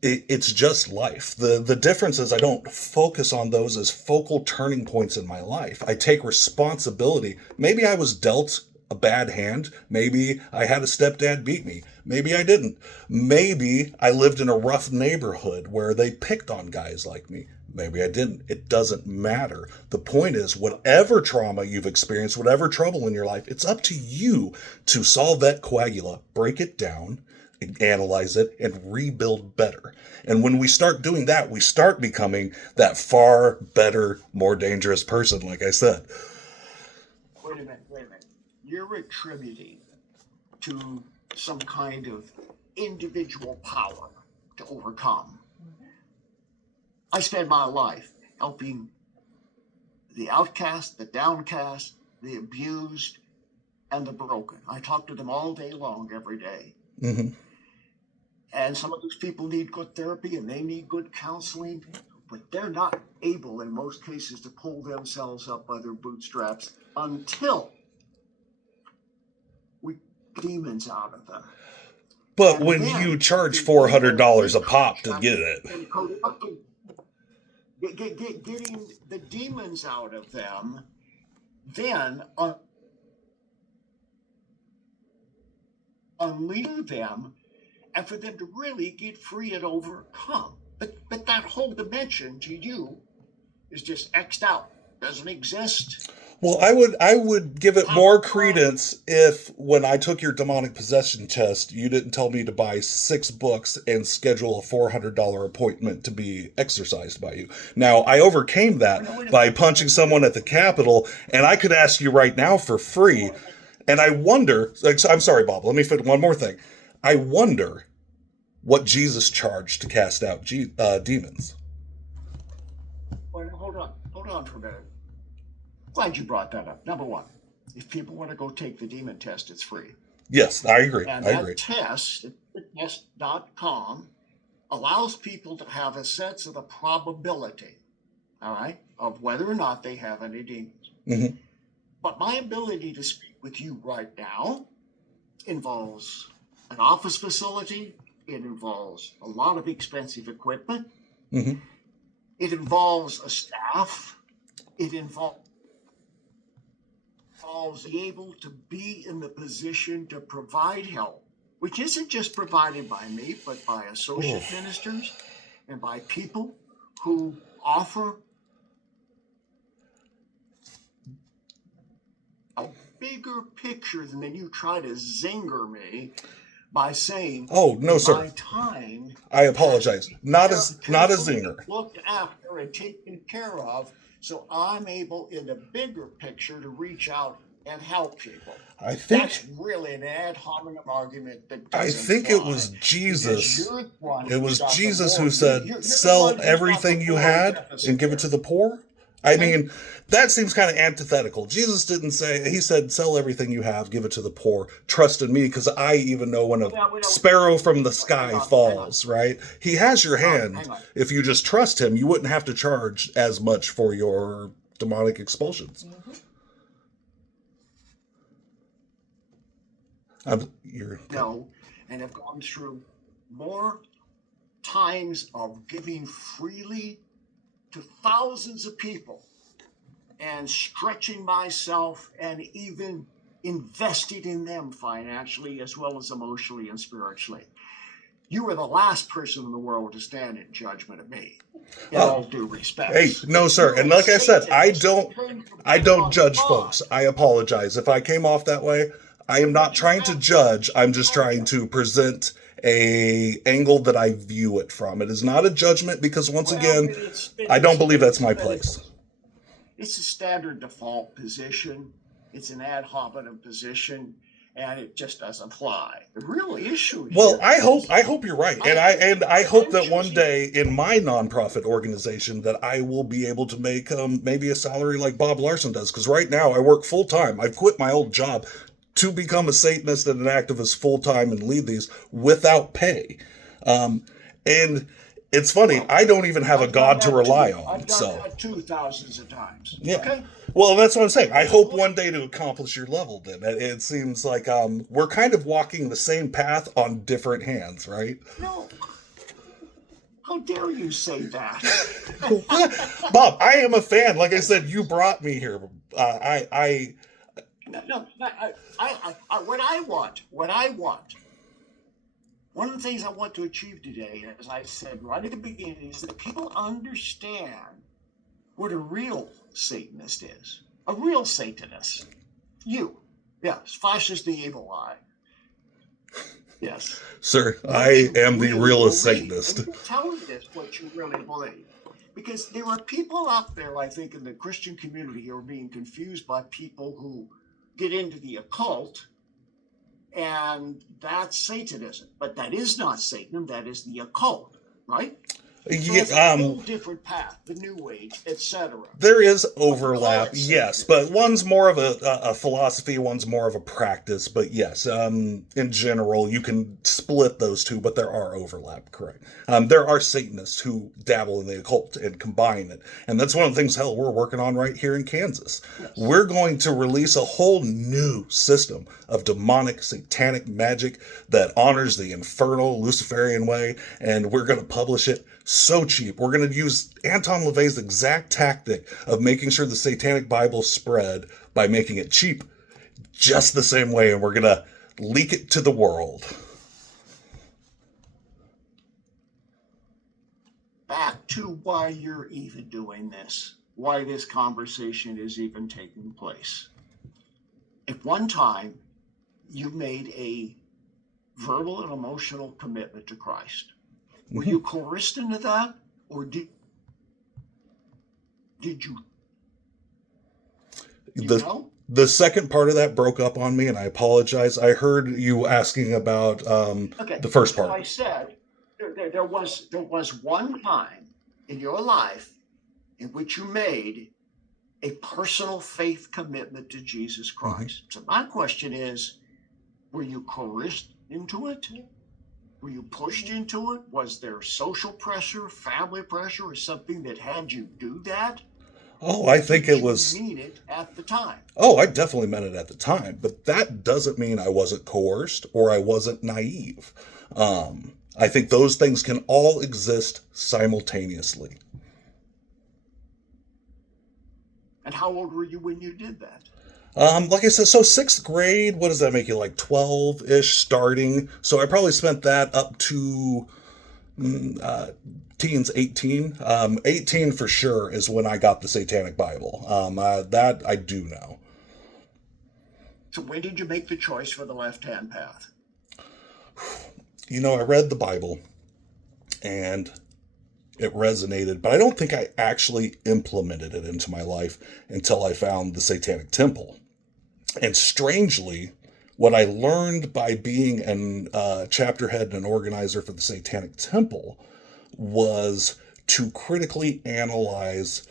It's just life. The difference is I don't focus on those as focal turning points in my life. I take responsibility. Maybe I was dealt a bad hand. Maybe I had a stepdad beat me. Maybe I didn't. Maybe I lived in a rough neighborhood where they picked on guys like me. Maybe I didn't. It doesn't matter. The point is, whatever trauma you've experienced, whatever trouble in your life, it's up to you to solve that coagula, break it down, analyze it, and rebuild better. And when we start doing that, we start becoming that far better, more dangerous person, like I said. Wait a minute. You're attributing to some kind of individual power to overcome. I spend my life helping the outcast, the downcast, the abused, and the broken. I talk to them all day long, every day. Mm-hmm. And some of those people need good therapy and they need good counseling, but they're not able in most cases to pull themselves up by their bootstraps until we get demons out of them. But And when then you charge the $400 a evil pop to get it, getting the demons out of them, then unleash them, and for them to really get free and overcome. But that whole dimension to you is just X'd out. Doesn't exist. well, I would give it more credence if when I took your demonic possession test, you didn't tell me to buy 6 books and schedule a $400 appointment to be exorcised by you. Now, I overcame that by punching someone at the Capitol, and I could ask you right now for free. And I wonder, I'm sorry, Bob, let me fit one more thing. I wonder what Jesus charged to cast out demons. Well, hold on for a minute. Glad you brought that up. Number one, if people want to go take the demon test, it's free. Yes, I agree. And I that agree. test, test.com, allows people to have a sense of the probability, all right, of whether or not they have any demons. Mm-hmm. But my ability to speak with you right now involves an office facility. It involves a lot of expensive equipment. Mm-hmm. It involves a staff. It involves being able to be in the position to provide help, which isn't just provided by me, but by associate ministers and by people who offer a bigger picture than then you try to zinger me by saying, "Oh no, sir, my time." I apologize. Not a zinger. Looked after and taken care of, so I'm able in the bigger picture to reach out and help people. I think That's really an ad hominem argument that I doesn't think fly, it was Jesus. because you're the one It who's was got the Jesus moral- who said, you're the "Sell one who's got everything the you moral had deficit and give it to there. the poor." I mean, that seems kind of antithetical. Jesus didn't say, he said, "Sell everything you have, give it to the poor. Trust in me, because I even know when a sparrow from the sky falls," right? He has your hand. Hang on. If you just trust him, you wouldn't have to charge as much for your demonic expulsions. No, and have gone through more times of giving freely to thousands of people and stretching myself and even invested in them financially as well as emotionally and spiritually. You are the last person in the world to stand in judgment of me. In all due respect. Hey, no, sir. And like I said, I don't judge folks. I apologize if I came off that way. I am not trying to judge. I'm just trying to present a angle that I view it from. It is not a judgment, because once again, I don't believe that's my place. It's a standard default position. It's an ad hominem position, and it just doesn't fly. The real issue here. Well, I hope you're right, and I hope that one day in my nonprofit organization that I will be able to make maybe a salary like Bob Larson does. Because right now I work full time. I've quit my old job to become a Satanist and an activist full time and lead these without pay. And it's funny, I don't even have a God to rely on. I've done that too thousands of times. Yeah. Okay? Well, that's what I'm saying. I hope one day to accomplish your level. Then it seems like we're kind of walking the same path on different hands, right? No. How dare you say that? Bob, I am a fan. Like I said, you brought me here. No, what I want. One of the things I want to achieve today, as I said right at the beginning, is that people understand what a real Satanist is. A real Satanist. You. Yes, fascist the evil eye. Yes. Sir, I am the realist Satanist. Tell me this, what you really believe. Because there are people out there, I think, in the Christian community who are being confused by people who get into the occult, and that's Satanism. But that is not Satanism, that is the occult, right? So it's a whole different path, the New Age, etc. There is overlap, yes, but one's more of a philosophy, one's more of a practice. But yes, in general, you can split those two, but there are overlap, correct. There are Satanists who dabble in the occult and combine it. And that's one of the things, hell, we're working on right here in Kansas. Yes. We're going to release a whole new system of demonic, satanic magic that honors the infernal, Luciferian way, and we're going to publish it so cheap. We're going to use Anton LaVey's exact tactic of making sure the Satanic Bible spread by making it cheap, just the same way, and we're going to leak it to the world. Back to why you're even doing this, why this conversation is even taking place. At one time, you made a verbal and emotional commitment to Christ. Were you coerced into that, or did you know? The second part of that broke up on me, and I apologize. I heard you asking about the first part. I said, there was one time in your life in which you made a personal faith commitment to Jesus Christ. So my question is, were you coerced into it? Were you pushed into it? Was there social pressure, family pressure, or something that had you do that? Oh, I think Did it you was. mean it at the time? Oh, I definitely meant it at the time, but that doesn't mean I wasn't coerced or I wasn't naive. I think those things can all exist simultaneously. And how old were you when you did that? Like I said, so sixth grade, what does that make you, like 12-ish starting? So I probably spent that up to teens, 18. 18 for sure is when I got the Satanic Bible. That I do know. So when did you make the choice for the left-hand path? I read the Bible and it resonated, but I don't think I actually implemented it into my life until I found the Satanic Temple. And strangely, what I learned by being an chapter head and an organizer for the Satanic Temple was to critically analyze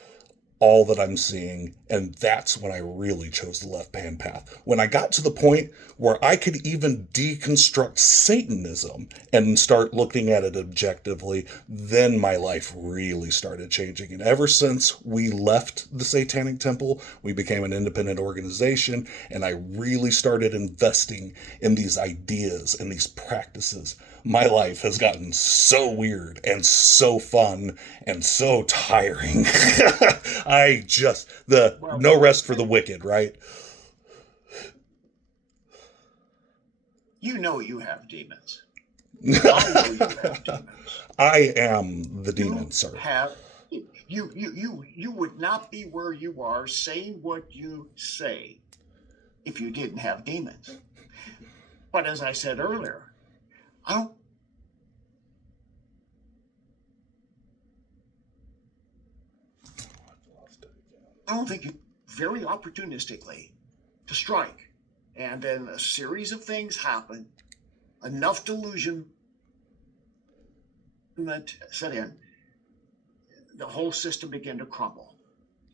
all that I'm seeing, and that's when I really chose the left-hand path. When I got to the point where I could even deconstruct Satanism and start looking at it objectively, then my life really started changing. And ever since we left the Satanic Temple, we became an independent organization, and I really started investing in these ideas and these practices. My life has gotten so weird and so fun and so tiring. No rest for the wicked, right? You know you have demons. I know you have demons. I am the demon, sir. You would not be where you are saying what you say if you didn't have demons. But as I said earlier, I don't think you very opportunistically to strike. And then a series of things happen, enough delusion set in, the whole system began to crumble,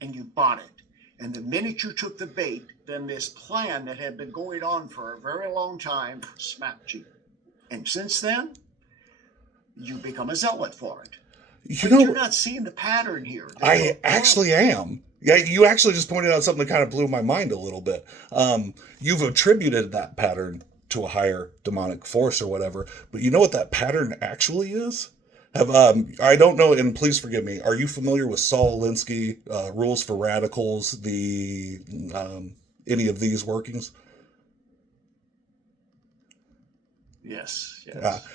and you bought it. And the minute you took the bait, then this plan that had been going on for a very long time smacked you. And since then, you become a zealot for it. You're not seeing the pattern here. I actually am. Yeah, you actually just pointed out something that kind of blew my mind a little bit. You've attributed that pattern to a higher demonic force or whatever, but you know what that pattern actually is? I don't know, and please forgive me. Are you familiar with Saul Alinsky, Rules for Radicals, any of these workings? Yes.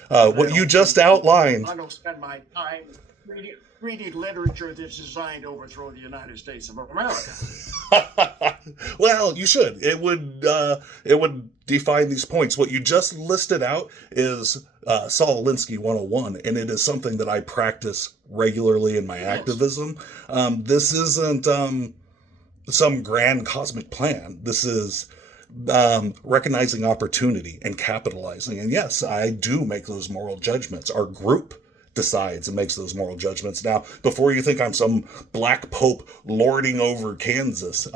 What you just outlined. I don't spend my time reading literature that's designed to overthrow the United States of America. Well, you should. It would define these points. What you just listed out is Saul Alinsky 101, and it is something that I practice regularly in my activism. This isn't some grand cosmic plan. This is recognizing opportunity and capitalizing. And yes, I do make those moral judgments. Our group decides and makes those moral judgments. Now, before you think I'm some black pope lording over Kansas,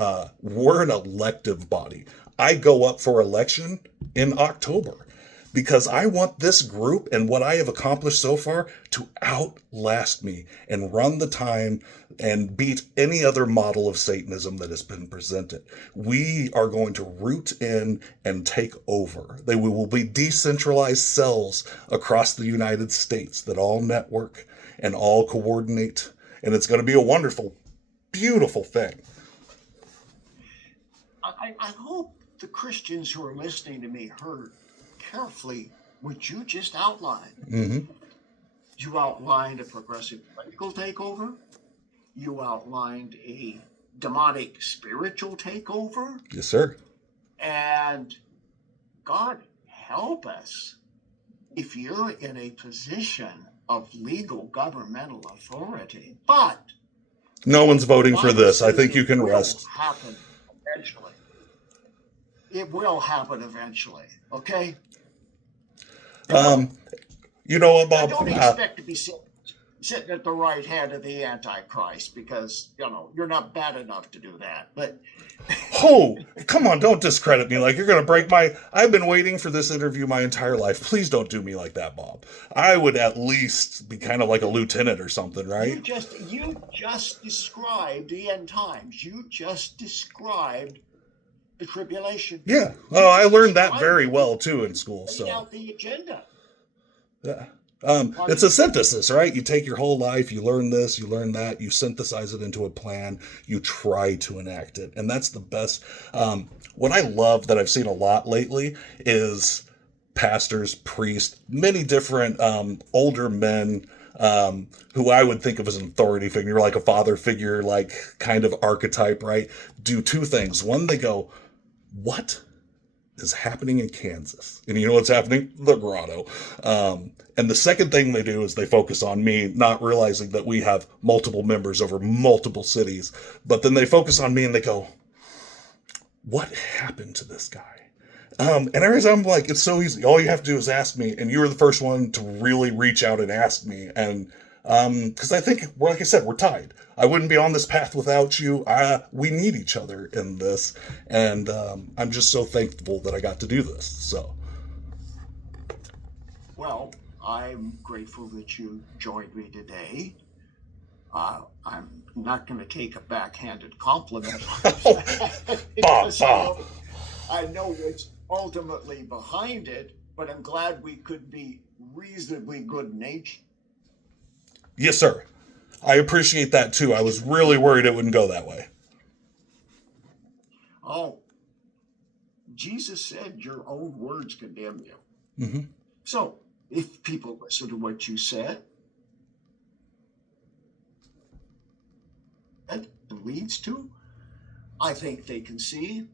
we're an elective body. I go up for election in October because I want this group and what I have accomplished so far to outlast me and run the time and beat any other model of Satanism that has been presented. We are going to root in and take over. We will be decentralized cells across the United States that all network and all coordinate, and it's going to be a wonderful, beautiful thing. I hope the Christians who are listening to me heard carefully what you just outlined. Mm-hmm. You outlined a progressive political takeover. You outlined a demonic spiritual takeover. Yes, sir. And God help us if you're in a position of legal governmental authority. But no one's voting for this. I think you can rest. It will happen eventually. It will happen eventually. Okay? You know what, I Bob? don't expect to be sitting at the right hand of the Antichrist because, you're not bad enough to do that. But Oh, come on, don't discredit me like you're going to break my. I've been waiting for this interview my entire life. Please don't do me like that, Bob. I would at least be kind of like a lieutenant or something, you right? just you just described the end times. You just described the tribulation Yeah. period. You Oh, I just learned that described very it. well too in school. Laid So, out the agenda. yeah. It's Pardon? a synthesis, right? You take your whole life, you learn this, you learn that, you synthesize it into a plan, you try to enact it. And that's the best. What I love that I've seen a lot lately is pastors, priests, many different older men who I would think of as an authority figure, like a father figure, like kind of archetype, right? Do two things. One, they go, what is happening in Kansas? And you know what's happening? The grotto. And the second thing they do is they focus on me, not realizing that we have multiple members over multiple cities. But then they focus on me and they go, what happened to this guy? And every time I'm like, it's so easy. All you have to do is ask me. And you were the first one to really reach out and ask me. And because I think, well, like I said, we're tied. I wouldn't be on this path without you. We need each other in this. And I'm just so thankful that I got to do this. So, Well, I'm grateful that you joined me today. I'm not going to take a backhanded compliment Bob, because Bob. I know what's ultimately behind it, but I'm glad we could be reasonably good natured. Yes, sir. I appreciate that too. I was really worried it wouldn't go that way. Oh, Jesus said your own words condemn you. Mm-hmm. So if people listen to what you said, that leads to, I think they can see,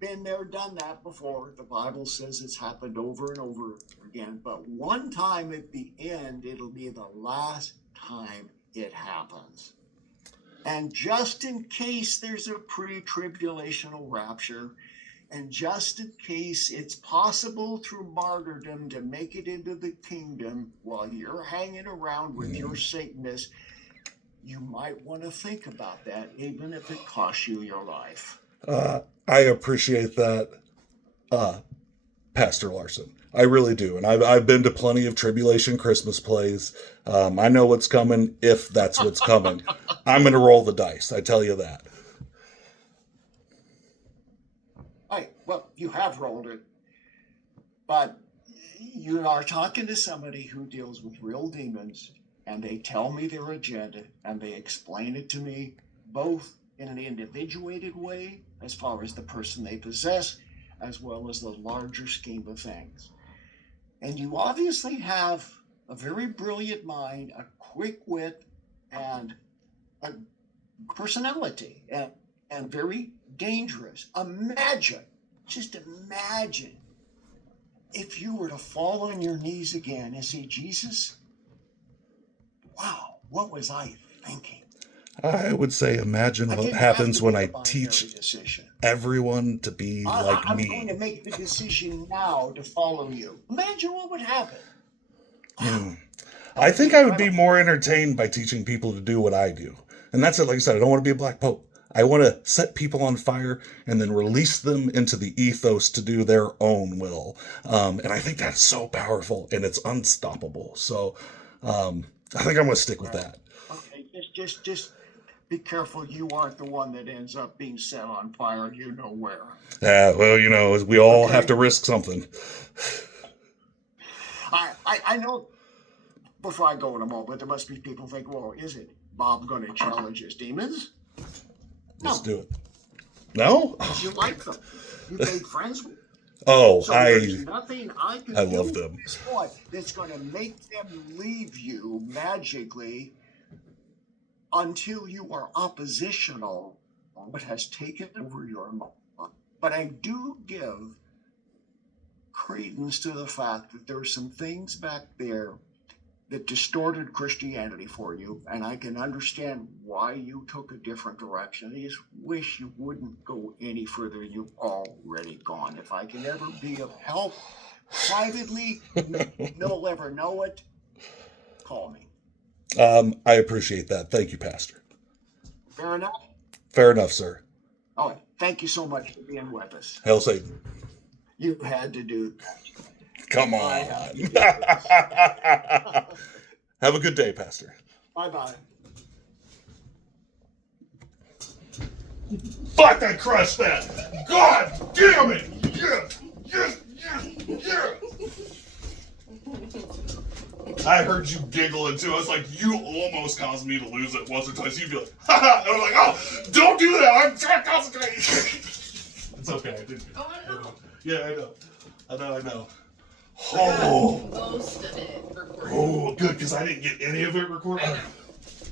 been there, done that before. The Bible says it's happened over and over again. But one time at the end, it'll be the last time it happens. And just in case there's a pre-tribulational rapture, and just in case it's possible through martyrdom to make it into the kingdom while you're hanging around with your Satanist, you might want to think about that, even if it costs you your life. I appreciate that, Pastor Larson. I really do. And I've been to plenty of tribulation Christmas plays. I know what's coming if that's what's coming. I'm going to roll the dice. I tell you that. Well, you have rolled it, but you are talking to somebody who deals with real demons, and they tell me their agenda, and they explain it to me both in an individuated way, as far as the person they possess, as well as the larger scheme of things. And you obviously have a very brilliant mind, a quick wit, and a personality, and very dangerous. Just imagine if you were to fall on your knees again and say, Jesus, wow, what was I thinking? I would say, imagine I what didn't have happens to when make a I binary teach decision. everyone to be like I'm going to me. make the decision now to follow you. Imagine what would happen. Wow, that I would be think I would be incredible. more entertained by teaching people to do what I do. And that's it. Like I said, I don't want to be a black pope. I want to set people on fire and then release them into the ethos to do their own will. And I think that's so powerful and it's unstoppable. So I think I'm going to stick with Well, that. okay, just be careful you aren't the one that ends up being set on fire, you know where. Well, we all have Okay? to risk something. I know before I go in a moment, there must be people think, well, is it Bob going to challenge his demons? Let's No, do it. No? because you like them. You made friends with them. Oh, So there's nothing I I can love do them. at this point that's going to make them leave you magically until you are oppositional on what has taken over your mind. But I do give credence to the fact that there are some things back there that distorted Christianity for you, and I can understand why you took a different direction. I just wish you wouldn't go any further. You've already gone. If I can ever be of help, privately, you'll ever know it, call me. I appreciate that. Thank you, Pastor. Fair enough? Fair enough, sir. Oh, thank you so much for being with us. Hail Satan. You had to do that. Come I on. had to do this. Have a good day, Pastor. Bye-bye. Fuck, I crushed that! God damn it! Yes! Yes! Yes! Yes! I heard you giggling too. I was like, you almost caused me to lose it once or twice. You'd be like, haha! And I was like, oh, don't do that! I'm trying to concentrate! It's okay, I didn't. Oh, I know. Yeah, I know. Oh. Most of it recorded. Oh, good, because I didn't get any of it recorded. I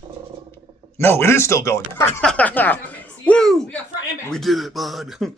know. No, it is still going. Okay, so Woo! we got front and back. We did it, bud.